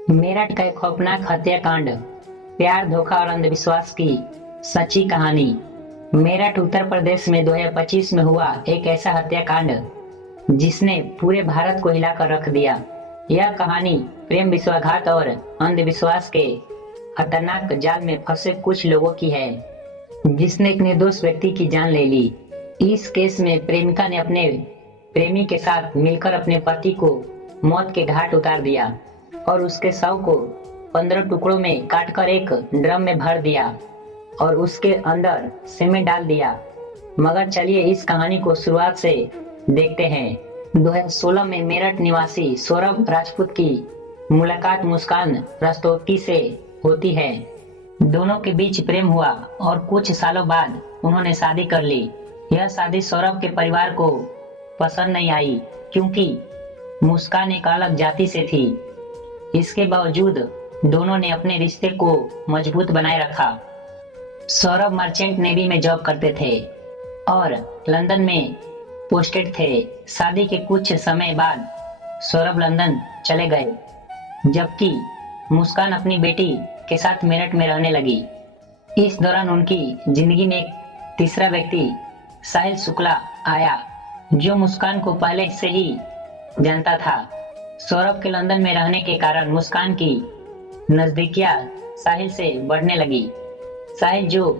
मेरठ का एक खौफनाक हत्याकांड, प्यार, धोखा और अंधविश्वास की सच्ची कहानी। मेरठ उत्तर प्रदेश में 2025 में हुआ एक ऐसा हत्याकांड जिसने पूरे भारत को हिलाकर रख दिया। यह कहानी प्रेम, विश्वासघात और अंधविश्वास के खतरनाक जाल में फंसे कुछ लोगों की है, जिसने एक निर्दोष व्यक्ति की जान ले ली। इस केस में प्रेमिका ने अपने प्रेमी के साथ मिलकर अपने पति को मौत के घाट उतार दिया और उसके शव को 15 टुकड़ों में काटकर एक ड्रम में भर दिया और उसके अंदर सीमेंट डाल दिया। मगर चलिए इस कहानी को शुरुआत से देखते हैं। 2016 में मेरठ निवासी सौरभ राजपूत की मुलाकात मुस्कान रस्तोगी से होती है। दोनों के बीच प्रेम हुआ और कुछ सालों बाद उन्होंने शादी कर ली। यह शादी सौरभ के परिवार को पसंद नहीं आई, क्योंकि मुस्कान एक अलग जाति से थी। इसके बावजूद दोनों ने अपने रिश्ते को मजबूत बनाए रखा। सौरभ मर्चेंट नेवी में जॉब करते थे और लंदन में पोस्टेड थे। शादी के कुछ समय बाद सौरभ लंदन चले गए, जबकि मुस्कान अपनी बेटी के साथ मेरठ में रहने लगी। इस दौरान उनकी जिंदगी में एक तीसरा व्यक्ति साहिल शुक्ला आया, जो मुस्कान को पहले से ही जानता था। सौरभ के लंदन में रहने के कारण मुस्कान की नजदीकियां साहिल से बढ़ने लगी। साहिल, जो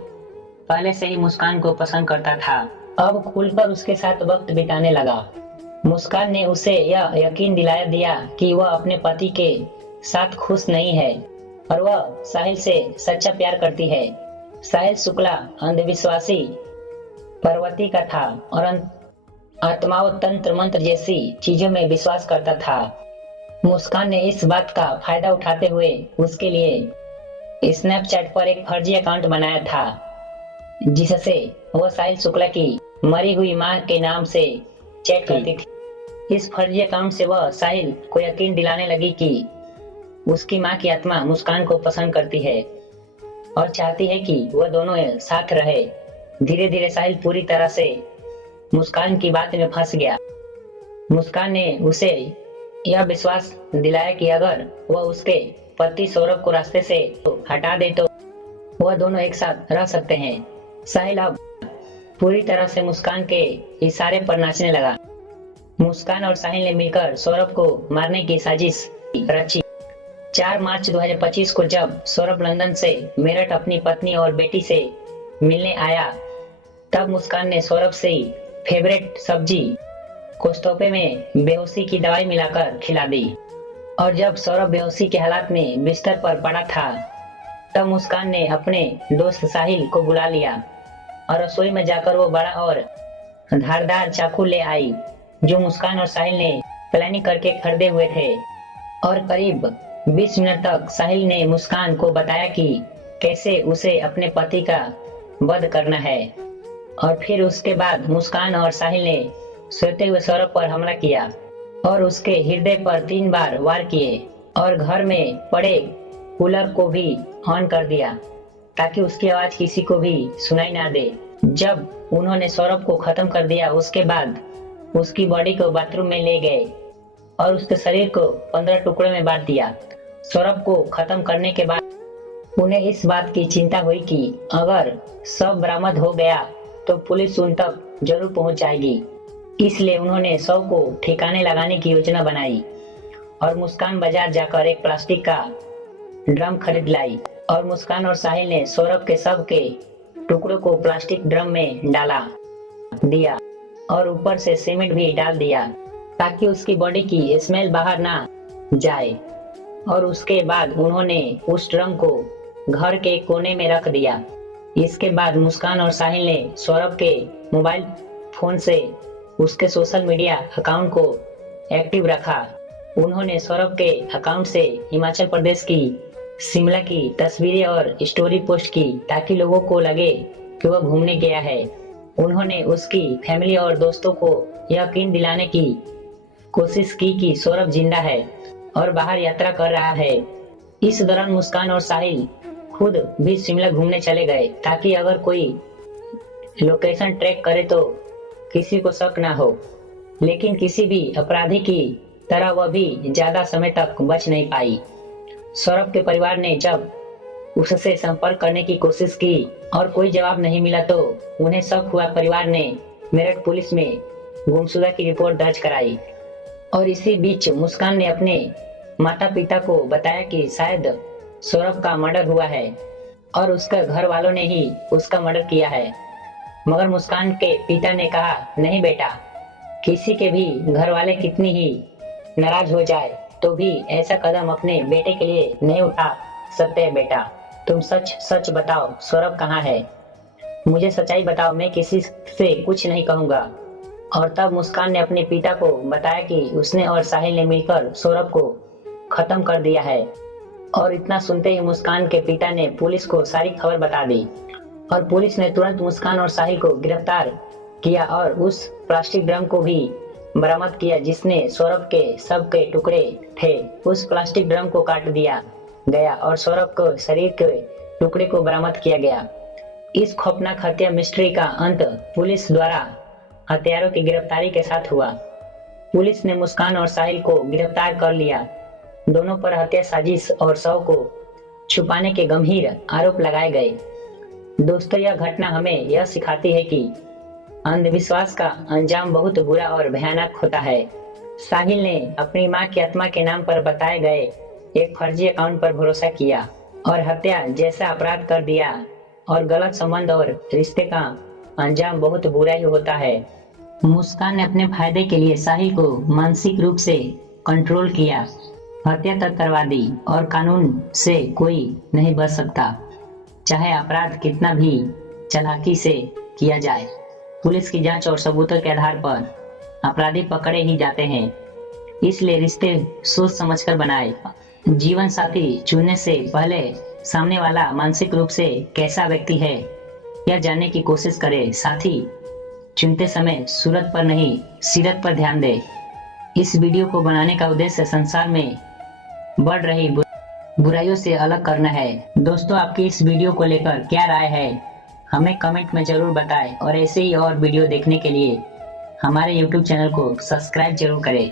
पहले से ही मुस्कान को पसंद करता था, अब खुलकर उसके साथ वक्त बिताने लगा। मुस्कान ने उसे यह यकीन दिलाया दिया कि वह अपने पति के साथ खुश नहीं है और वह साहिल से सच्चा प्यार करती है। साहिल शुक्ला अंधविश्वासी प्रवृत्ति का था और आत्माओं, तंत्र मंत्र जैसी चीजों में विश्वास करता था। मुस्कान ने इस बात का फायदा उठाते हुए उसके लिए स्नैपचैट पर एक फर्जी अकाउंट बनाया था, जिससे वह साहिल शुक्ला की मरी हुई मां के नाम से चैट करती थी। इस फर्जी अकाउंट से वह साहिल को यकीन दिलाने लगी कि उसकी मां की आत्मा मुस्कान को पसंद करती है और चाहती है कि वह दोनों साथ रहे। धीरे धीरे साहिल पूरी तरह से मुस्कान की बात में फंस गया। मुस्कान ने उसे यह विश्वास दिलाया कि अगर वह उसके पति सौरभ को रास्ते से हटा दे तो वह दोनों एक साथ रह सकते हैं। साहिल अब पूरी तरह से मुस्कान के इशारे पर नाचने लगा। मुस्कान और साहिल ने मिलकर सौरभ को मारने की साजिश रची। 4 मार्च 2025 को जब सौरभ लंदन से मेरठ अपनी पत्नी और बेटी से मिलने आया, तब मुस्कान ने सौरभ से फेवरेट सब्जी कोष्टोपे में बेहोशी की दवाई मिलाकर खिला दी। और जब सौरभ बेहोशी के हालात में बिस्तर पर पड़ा था, तब मुस्कान ने अपने दोस्त साहिल को बुला लिया और रसोई में जाकर वो बड़ा और धारदार चाकू ले आई, जो मुस्कान और साहिल ने प्लानिंग करके खरीदे हुए थे। और करीब 20 मिनट तक साहिल ने मुस्कान को बताया कि कैसे उसे अपने पति का वध करना है। और फिर उसके बाद मुस्कान और साहिल ने सोते हुए सौरभ पर हमला किया और उसके हृदय पर 3 बार वार किए और घर में पड़े कूलर को भी ऑन कर दिया, ताकि उसकी आवाज किसी को भी सुनाई ना दे। जब उन्होंने सौरभ को खत्म कर दिया, उसके बाद उसकी बॉडी को बाथरूम में ले गए और उसके शरीर को 15 टुकड़ों में बांट दिया। सौरभ को खत्म करने के बाद उन्हें इस बात की चिंता हुई कि अगर शव बरामद हो गया तो पुलिस उन तक जरूर पहुंच जाएगी। इसलिए उन्होंने शव को ठिकाने लगाने की योजना बनाई और मुस्कान बाजार जाकर एक प्लास्टिक का ड्रम खरीद लाई और मुस्कान और साहिल ने सौरभ के शव के टुकड़ों को प्लास्टिक ड्रम में डाला दिया और ऊपर से सीमेंट भी डाल दिया, ताकि उसकी बॉडी की स्मेल बाहर ना जाए। और उसके बाद उन्होंने उस ड्रम को घर के कोने में रख दिया। इसके बाद मुस्कान और साहिल ने सौरभ के मोबाइल फोन से उसके सोशल मीडिया अकाउंट को एक्टिव रखा। उन्होंने सौरभ के अकाउंट से हिमाचल प्रदेश की शिमला की तस्वीरें और स्टोरी पोस्ट की, ताकि लोगों को लगे कि वह घूमने गया है। उन्होंने उसकी फैमिली और दोस्तों को यकीन दिलाने की कोशिश की कि सौरभ जिंदा है और बाहर यात्रा कर रहा है। इस दौरान मुस्कान और साहिल खुद भी शिमला घूमने चले गए, ताकि अगर कोई लोकेशन ट्रैक करे तो किसी को शक ना हो। लेकिन किसी भी अपराधी की तरह वह भी ज्यादा समय तक बच नहीं पाई सौरभ के परिवार ने जब उससे संपर्क करने की कोशिश की और कोई जवाब नहीं मिला तो उन्हें शक हुआ। परिवार ने मेरठ पुलिस में गुमशुदा की रिपोर्ट दर्ज कराई और इसी बीच मुस्कान ने अपने माता पिता को बताया कि शायद सौरभ का मर्डर हुआ है और उसके घर वालों ने ही उसका मर्डर किया है। मगर मुस्कान के पिता ने कहा, नहीं बेटा, किसी के भी घर वाले कितनी ही नाराज हो जाए तो भी ऐसा कदम अपने बेटे के लिए नहीं उठा सकते। बेटा, तुम सच सच बताओ, सौरभ कहाँ है? मुझे सच्चाई बताओ, मैं किसी से कुछ नहीं कहूँगा। और तब मुस्कान ने अपने पिता को बताया कि उसने और साहिल ने मिलकर सौरभ को खत्म कर दिया है। और इतना सुनते ही मुस्कान के पिता ने पुलिस को सारी खबर बता दी और पुलिस ने तुरंत मुस्कान और साहिल को गिरफ्तार किया और उस प्लास्टिक ड्रम को भी बरामद किया जिसने सौरभ के शव के टुकड़े थे। उस प्लास्टिक ड्रम को काट दिया गया और सौरभ को शरीर के टुकड़े को बरामद किया गया। इस खौफनाक हत्या मिस्ट्री का अंत पुलिस द्वारा हत्यारों की गिरफ्तारी के साथ हुआ। पुलिस ने मुस्कान और साहिल को गिरफ्तार कर लिया। दोनों पर हत्या साजिश और शव को छुपाने के गंभीर आरोप लगाए गए। दोस्तों, यह घटना हमें यह सिखाती है कि अंधविश्वास का अंजाम बहुत बुरा और भयानक होता है। साहिल ने अपनी मां की आत्मा के नाम पर बताए गए एक फर्जी अकाउंट पर भरोसा किया और हत्या जैसा अपराध कर दिया और गलत संबंध और रिश्ते का अंजाम बहुत बुरा ही होता है। मुस्कान ने अपने फायदे के लिए साहिल को मानसिक रूप से कंट्रोल किया, हत्या तक करवा दी और कानून से कोई नहीं बच सकता, चाहे अपराध कितना भी चालाकी से किया जाए। पुलिस की जांच और सबूतों के आधार पर अपराधी पकड़े ही जाते हैं। इसलिए रिश्ते सोच समझकर बनाए। जीवन साथी चुनने से पहले सामने वाला मानसिक रूप से कैसा व्यक्ति है यह जानने की कोशिश करें। साथी चुनते समय सूरत पर नहीं, सीरत पर ध्यान दें। इस वीडियो को बनाने का उद्देश्य संसार में बढ़ रही बुराइयों से अलग करना है। दोस्तों, आपकी इस वीडियो को लेकर क्या राय है हमें कमेंट में जरूर बताएं और ऐसे ही और वीडियो देखने के लिए हमारे YouTube चैनल को सब्सक्राइब जरूर करें।